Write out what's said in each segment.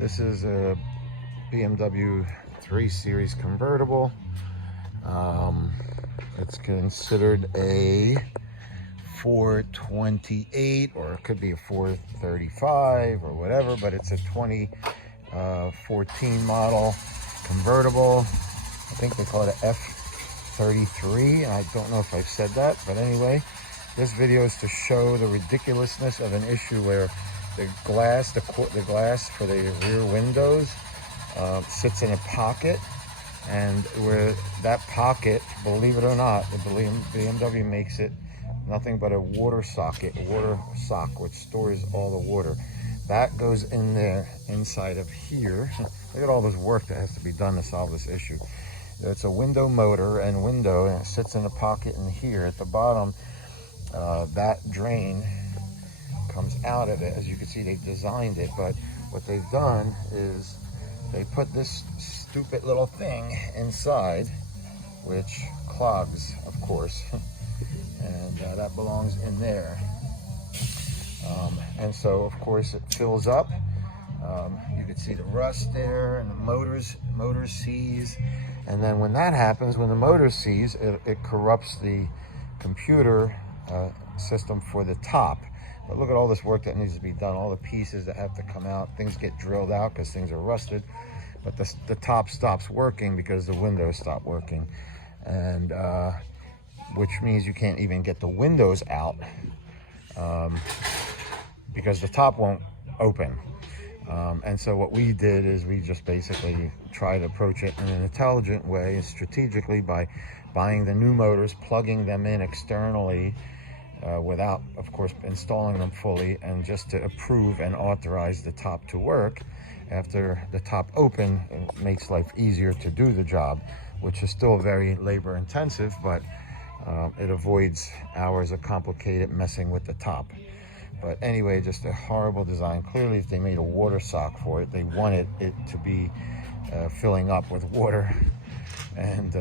This is a BMW 3 Series convertible. It's considered a 428, or it could be a 435 or whatever, but it's a 2014 model convertible. I think they call it a F33. I don't know if I've said that, but anyway, this video is to show the ridiculousness of an issue where the glass for the rear windows sits in a pocket, and where that pocket, believe it or not, the BMW makes it nothing but a water sock, which stores all the water. That goes in there inside of here. Look at all this work that has to be done to solve this issue. It's a window motor and it sits in a pocket in here at the bottom. That drain comes out of it. As you can see, they designed it, but what they've done is they put this stupid little thing inside, which clogs, of course, and that belongs in there. And so, of course, it fills up. You can see the rust there, and the motor seize. And then when that happens, when the motor seize, it corrupts the computer system for the top. But look at all this work that needs to be done, all the pieces that have to come out. Things get drilled out because things are rusted, but the top stops working because the windows stop working, and which means you can't even get the windows out because the top won't open. And so what we did is we just basically tried to approach it in an intelligent way and strategically by buying the new motors, plugging them in externally, without, of course, installing them fully, and just to approve and authorize the top to work. After the top open, it makes life easier to do the job, which is still very labor intensive, but it avoids hours of complicated messing with the top. But anyway, just a horrible design. Clearly, if they made a water sock for it, they wanted it to be filling up with water, and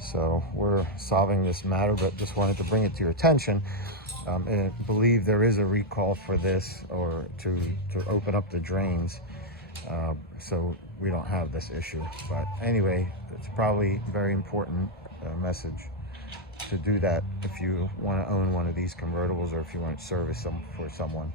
so we're solving this matter, but just wanted to bring it to your attention. I believe there is a recall for this, or to open up the drains, so we don't have this issue. But anyway, it's probably a very important message to do that if you want to own one of these convertibles, or if you want to service them for someone.